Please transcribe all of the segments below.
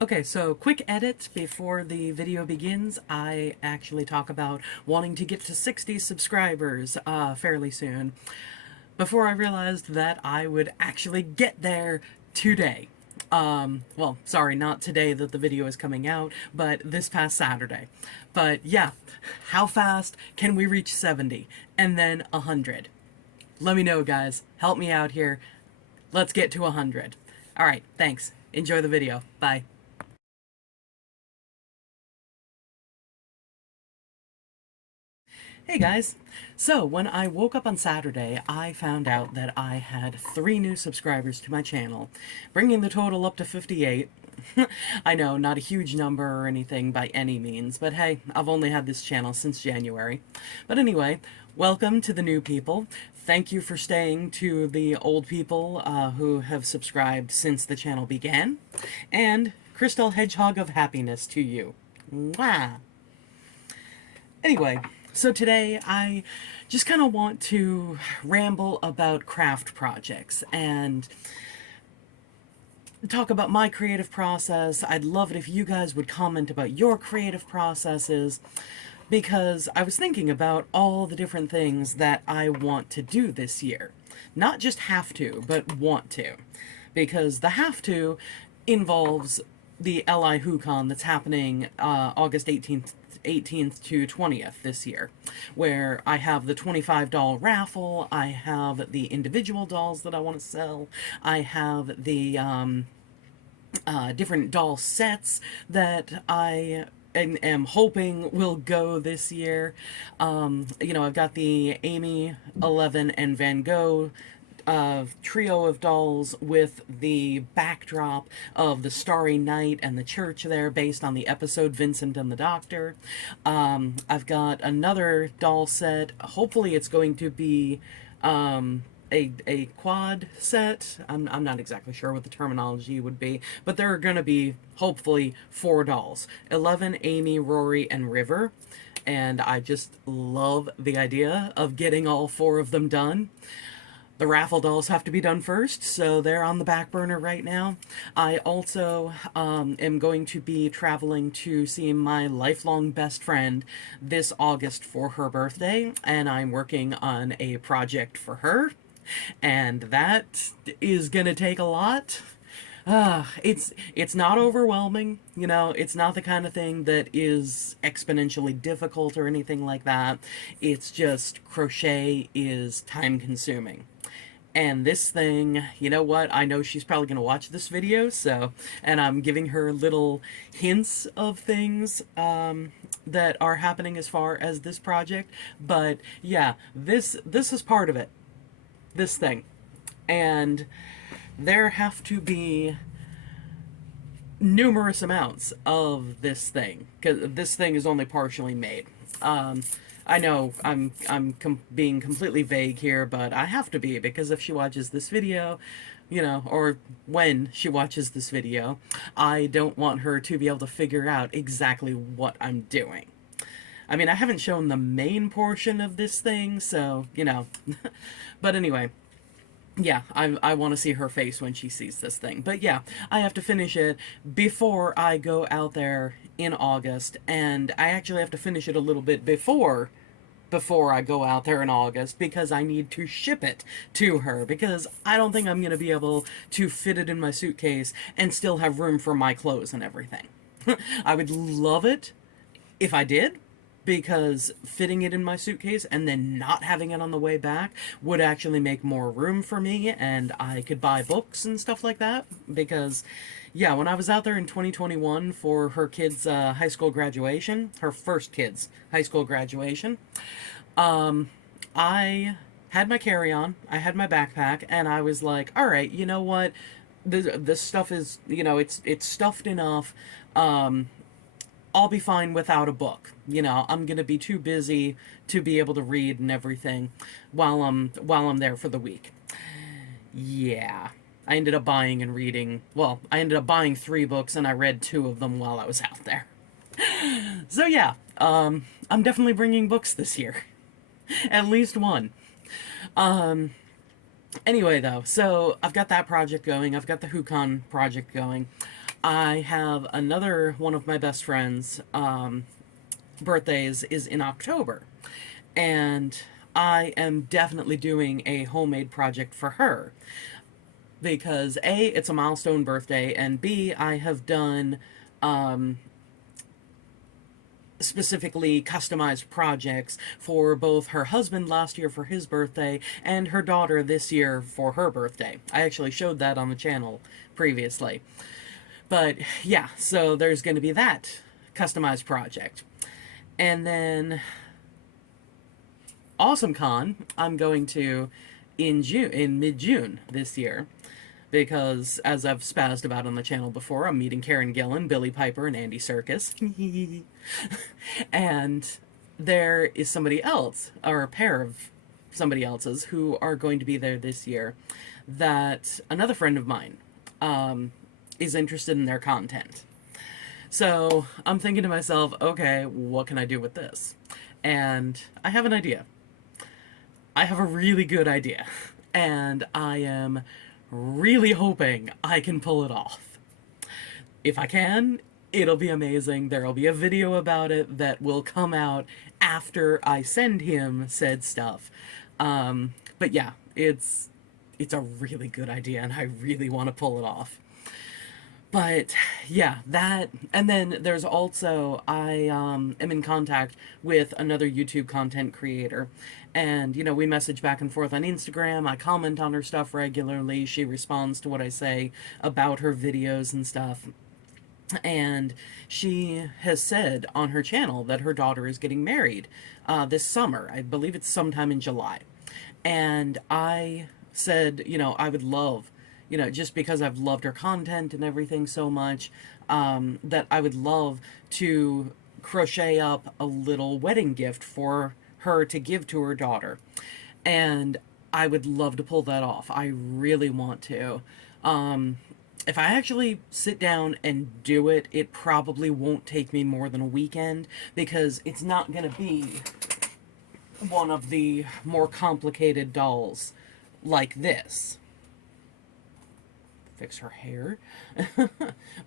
Okay, so quick edit before the video begins. I actually talk about wanting to get to 60 subscribers fairly soon, before I realized that I would actually get there today. Well, sorry, not today that the video is coming out, but this past Saturday. But yeah, how fast can we reach 70 and then 100? Let me know, guys. Help me out here. Let's get to 100. Alright, thanks. Enjoy the video. Bye. Hey guys! So, when I woke up on Saturday, I found out that I had 3 new subscribers to my channel, bringing the total up to 58. I know, not a huge number or anything by any means, but hey, I've only had this channel since January. But anyway, welcome to the new people. Thank you for staying to the old people who have subscribed since the channel began. And Crystal Hedgehog of Happiness to you. Mwah! Anyway, so today I just kind of want to ramble about craft projects and talk about my creative process. I'd love it if you guys would comment about your creative processes, because I was thinking about all the different things that I want to do this year. Not just have to, but want to. Because the have to involves the LI WhoCon that's happening August 18th to 20th this year, where I have the $25 raffle, I have the individual dolls that I want to sell, I have the different doll sets that I am hoping will go this year. You know, I've got the Amy, 11, and Van Gogh trio of dolls with the backdrop of the Starry Night and the church there based on the episode Vincent and the Doctor. I've got another doll set. Hopefully it's going to be a quad set. I'm not exactly sure what the terminology would be, but there are going to be hopefully 4 dolls. 11, Amy, Rory, and River. And I just love the idea of getting all 4 of them done. The raffle dolls have to be done first, so they're on the back burner right now. I also am going to be traveling to see my lifelong best friend this August for her birthday, and I'm working on a project for her, and that is gonna take a lot. It's not overwhelming, you know, it's not the kind of thing that is exponentially difficult or anything like that. It's just crochet is time consuming. And this thing, you know what, I know she's probably going to watch this video, so, and I'm giving her little hints of things that are happening as far as this project, but yeah, this is part of it, this thing. And there have to be numerous amounts of this thing, because this thing is only partially made. I know I'm being completely vague here, but I have to be, because if she watches this video, you know, or when she watches this video, I don't want her to be able to figure out exactly what I'm doing. I mean, I haven't shown the main portion of this thing, so, you know. But anyway, yeah, I want to see her face when she sees this thing. But yeah, I have to finish it before I go out there in August, and I actually have to finish it a little bit before I go out there in August, because I need to ship it to her, because I don't think I'm going to be able to fit it in my suitcase and still have room for my clothes and everything. I would love it if I did, because fitting it in my suitcase and then not having it on the way back would actually make more room for me, and I could buy books and stuff like that. Because, yeah, when I was out there in 2021 for her kids' high school graduation, her first kid's high school graduation, I had my carry-on, I had my backpack, and I was like, alright, you know what, this stuff is, you know, it's stuffed enough, I'll be fine without a book. You know, I'm gonna be too busy to be able to read and everything while I'm there for the week. Yeah. I ended up buying and reading, well, I ended up buying 3 books, and I read 2 of them while I was out there. So yeah, I'm definitely bringing books this year. At least one. Anyway though, so I've got that project going, I've got the WhoCon project going. I have another one of my best friends' birthdays is in October, and I am definitely doing a homemade project for her because A, it's a milestone birthday, and B, I have done specifically customized projects for both her husband last year for his birthday and her daughter this year for her birthday. I actually showed that on the channel previously. But yeah, so there's going to be that customized project. And then Awesome Con, I'm going to in mid-June this year because, as I've spazzed about on the channel before, I'm meeting Karen Gillan, Billy Piper, and Andy Serkis. And there is somebody else, or a pair of somebody else's, who are going to be there this year that another friend of mine is interested in their content. So I'm thinking to myself, okay, what can I do with this? And I have an idea. I have a really good idea. And I am really hoping I can pull it off. If I can, it'll be amazing. There'll be a video about it that will come out after I send him said stuff. But yeah, it's a really good idea and I really want to pull it off. But yeah, that, and then there's also, I am in contact with another YouTube content creator, and we message back and forth on Instagram. I comment on her stuff regularly. She responds to what I say about her videos and stuff. And she has said on her channel that her daughter is getting married this summer. I believe it's sometime in July. And I said, I would love, just because I've loved her content and everything so much, that I would love to crochet up a little wedding gift for her to give to her daughter. And I would love to pull that off. I really want to. If I actually sit down and do it, it probably won't take me more than a weekend because it's not going to be one of the more complicated dolls like this. Fix her hair.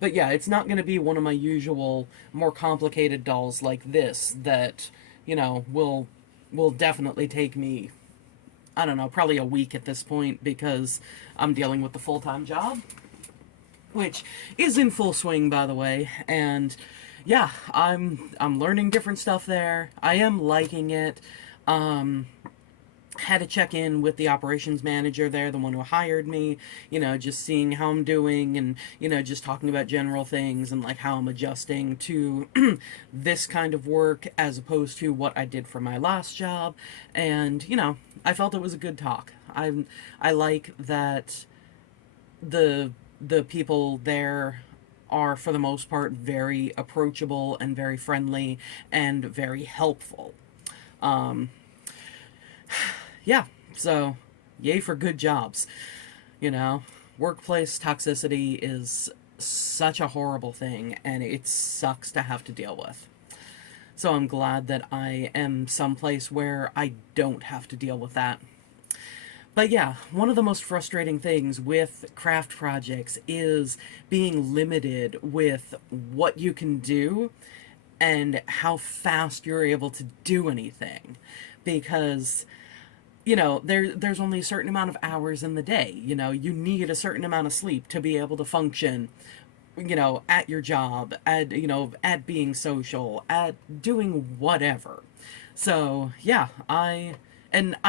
But yeah, it's not going to be one of my usual more complicated dolls like this that, will definitely take me, I don't know, probably a week at this point because I'm dealing with the full-time job, which is in full swing, by the way. And yeah, I'm learning different stuff there. I am liking it. Had to check in with the operations manager there, the one who hired me, just seeing how I'm doing and, just talking about general things and like how I'm adjusting to this kind of work as opposed to what I did for my last job. And, I felt it was a good talk. I like that the people there are, for the most part, very approachable and very friendly and very helpful. Yeah, so yay for good jobs. Workplace toxicity is such a horrible thing and it sucks to have to deal with. So I'm glad that I am someplace where I don't have to deal with that. But yeah, one of the most frustrating things with craft projects is being limited with what you can do and how fast you're able to do anything. Because there's only a certain amount of hours in the day. You need a certain amount of sleep to be able to function, at your job, at being social, at doing whatever. So, yeah, I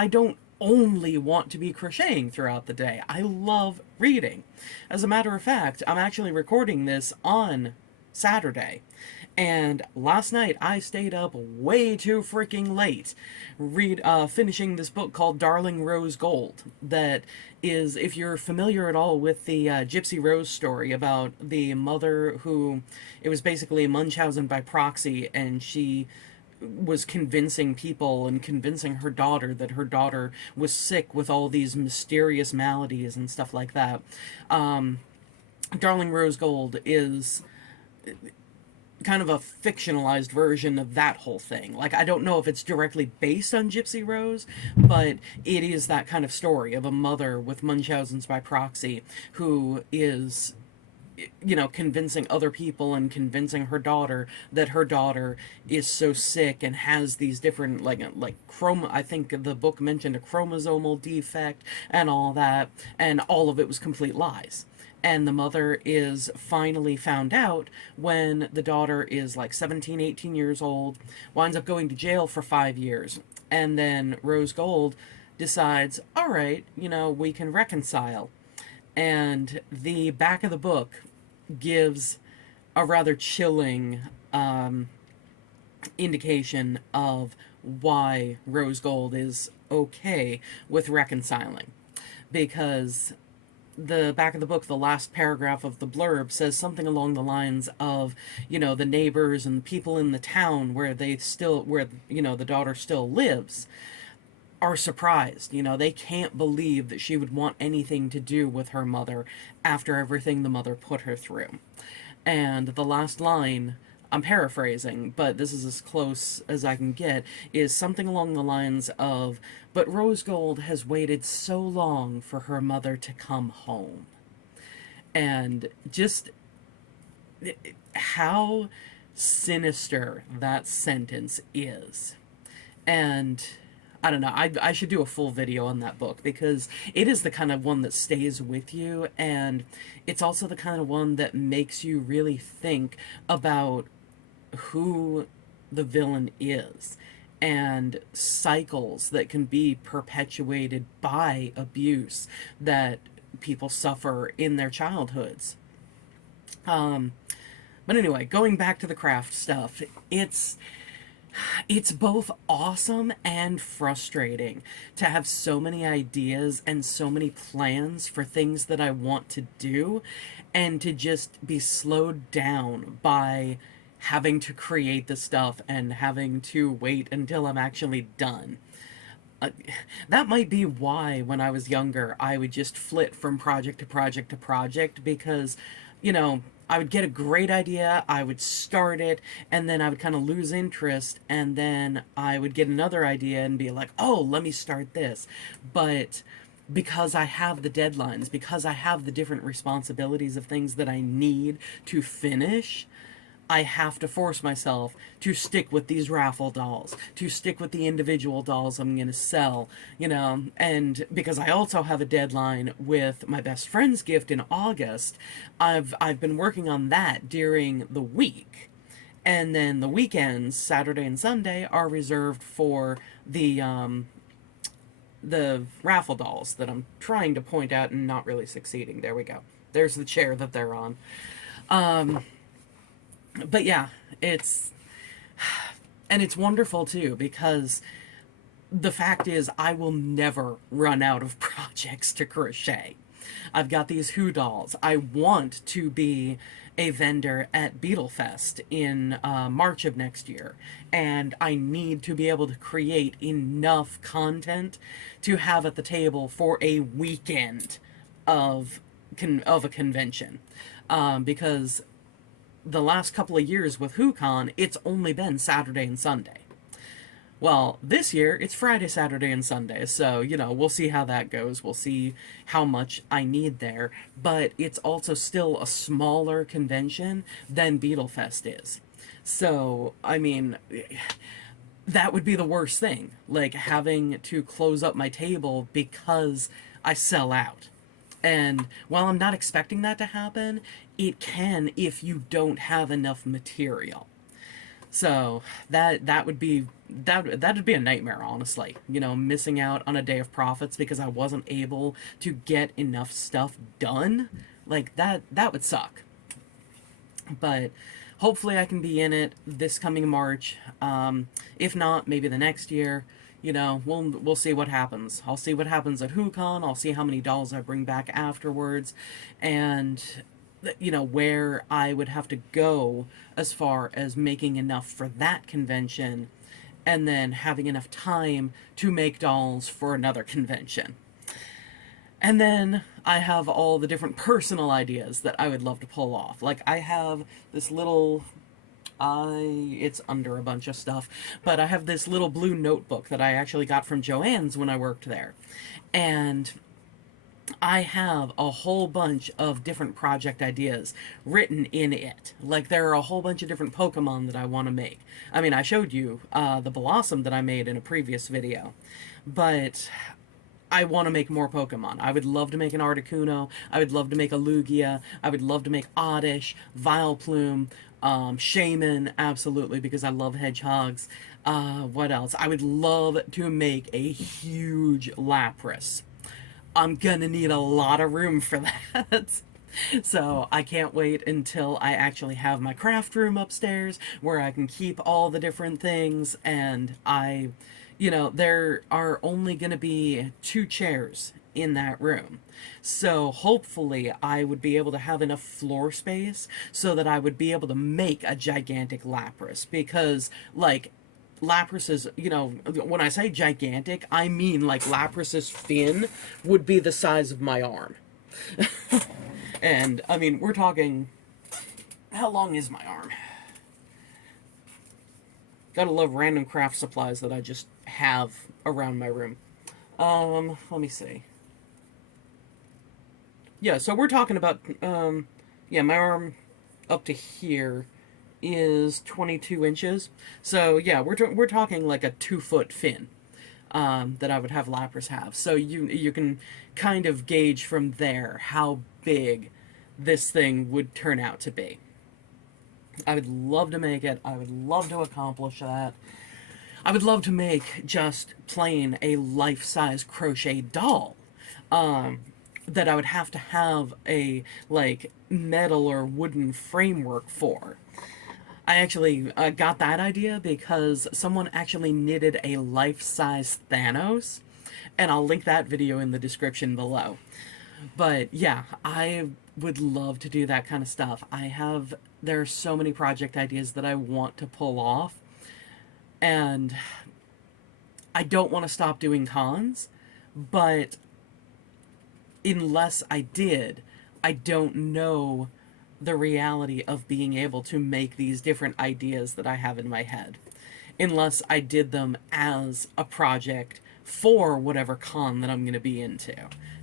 don't only want to be crocheting throughout the day. I love reading. As a matter of fact, I'm actually recording this on Saturday. And last night I stayed up way too freaking late finishing this book called Darling Rose Gold. That is, if you're familiar at all with the Gypsy Rose story about the mother who, it was basically Munchausen by proxy, and she was convincing people and convincing her daughter that her daughter was sick with all these mysterious maladies and stuff like that. Darling Rose Gold is kind of a fictionalized version of that whole thing. Like, I don't know if it's directly based on Gypsy Rose, but it is that kind of story of a mother with Munchausen's by proxy who is convincing other people and convincing her daughter that her daughter is so sick and has these different I think the book mentioned a chromosomal defect and all that, and all of it was complete lies. And the mother is finally found out when the daughter is like 17, 18 years old, winds up going to jail for 5 years. And then Rose Gold decides, all right, we can reconcile. And the back of the book gives a rather chilling indication of why Rose Gold is okay with reconciling. Because the back of the book, the last paragraph of the blurb says something along the lines of, the neighbors and the people in the town where the daughter still lives are surprised. They can't believe that she would want anything to do with her mother after everything the mother put her through. And the last line, I'm paraphrasing, but this is as close as I can get, is something along the lines of, but Rose Gold has waited so long for her mother to come home. And just how sinister that sentence is. And I don't know. I should do a full video on that book because it is the kind of one that stays with you, and it's also the kind of one that makes you really think about who the villain is and cycles that can be perpetuated by abuse that people suffer in their childhoods. But anyway, going back to the craft stuff, it's both awesome and frustrating to have so many ideas and so many plans for things that I want to do, and to just be slowed down by having to create the stuff and having to wait until I'm actually done. That might be why when I was younger I would just flit from project to project to project, because I would get a great idea, I would start it, and then I would kind of lose interest, and then I would get another idea and be like, oh, let me start this. But because I have the deadlines, because I have the different responsibilities of things that I need to finish, I have to force myself to stick with these raffle dolls, to stick with the individual dolls I'm going to sell, and because I also have a deadline with my best friend's gift in August, I've been working on that during the week. And then the weekends, Saturday and Sunday, are reserved for the raffle dolls that I'm trying to point out and not really succeeding. There we go. There's the chair that they're on. But yeah, it's wonderful too, because the fact is I will never run out of projects to crochet. I've got these Who dolls. I want to be a vendor at Beetlefest in March of next year, and I need to be able to create enough content to have at the table for a weekend of a convention, because the last couple of years with WhoCon, it's only been Saturday and Sunday. Well, this year, it's Friday, Saturday, and Sunday, so, we'll see how that goes. We'll see how much I need there, but it's also still a smaller convention than Beetlefest is. So, I mean, that would be the worst thing, like, having to close up my table because I sell out. And while I'm not expecting that to happen, it can if you don't have enough material. So that would be a nightmare, honestly. Missing out on a day of profits because I wasn't able to get enough stuff done. Like that would suck. But hopefully I can be in it this coming March. If not, maybe the next year. We'll see what happens. I'll see what happens at WhoCon. I'll see how many dolls I bring back afterwards, and where I would have to go as far as making enough for that convention, and then having enough time to make dolls for another convention. And then I have all the different personal ideas that I would love to pull off. Like, I have this little it's under a bunch of stuff, but I have this little blue notebook that I actually got from Joann's when I worked there. And I have a whole bunch of different project ideas written in it. Like, there are a whole bunch of different Pokemon that I want to make. I mean, I showed you the Blossom that I made in a previous video, but I want to make more Pokemon. I would love to make an Articuno. I would love to make a Lugia. I would love to make Oddish, Vileplume, Shaman, absolutely, because I love hedgehogs. What else? I would love to make a huge Lapras. I'm gonna need a lot of room for that. So I can't wait until I actually have my craft room upstairs where I can keep all the different things. And there are only gonna be 2 chairs in that room. So hopefully I would be able to have enough floor space so that I would be able to make a gigantic Lapras, because like Lapras is, when I say gigantic, I mean like Lapras's fin would be the size of my arm. And, I mean, we're talking... How long is my arm? Gotta love random craft supplies that I just have around my room. Let me see. Yeah, so we're talking about, my arm up to here is 22 inches. So, yeah, we're talking like a 2-foot fin. That I would have Lapras have. So you can kind of gauge from there how big this thing would turn out to be. I would love to make it. I would love to accomplish that. I would love to make just plain a life-size crochet doll. That I would have to have a, like, metal or wooden framework for. I actually got that idea because someone actually knitted a life-size Thanos, and I'll link that video in the description below. But yeah, I would love to do that kind of stuff. There are so many project ideas that I want to pull off, and I don't want to stop doing cons, but unless I did, I don't know the reality of being able to make these different ideas that I have in my head, unless I did them as a project for whatever con that I'm going to be into.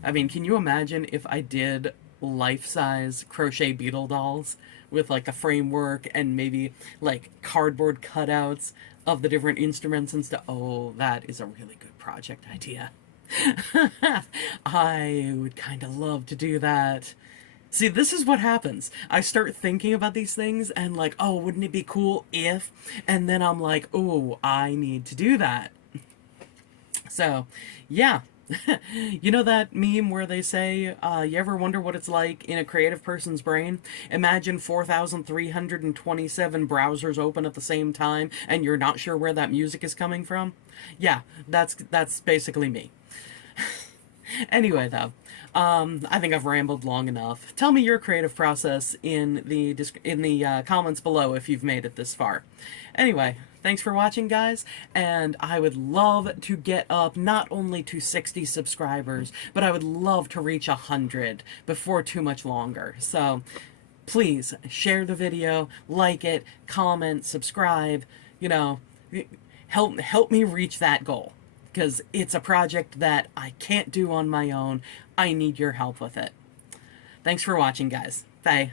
I mean, can you imagine if I did life-size crochet beetle dolls with like a framework and maybe like cardboard cutouts of the different instruments and stuff? Oh, that is a really good project idea. I would kind of love to do that. See, this is what happens. I start thinking about these things and like, oh, wouldn't it be cool if? And then I'm like, oh, I need to do that. So, yeah. You know that meme where they say, you ever wonder what it's like in a creative person's brain? Imagine 4,327 browsers open at the same time and you're not sure where that music is coming from? Yeah, that's basically me. Anyway, though, I think I've rambled long enough. Tell me your creative process in the comments below if you've made it this far. Anyway, thanks for watching, guys, and I would love to get up not only to 60 subscribers, but I would love to reach 100 before too much longer. So, please share the video, like it, comment, subscribe. Help me reach that goal, because it's a project that I can't do on my own. I need your help with it. Thanks for watching, guys. Bye.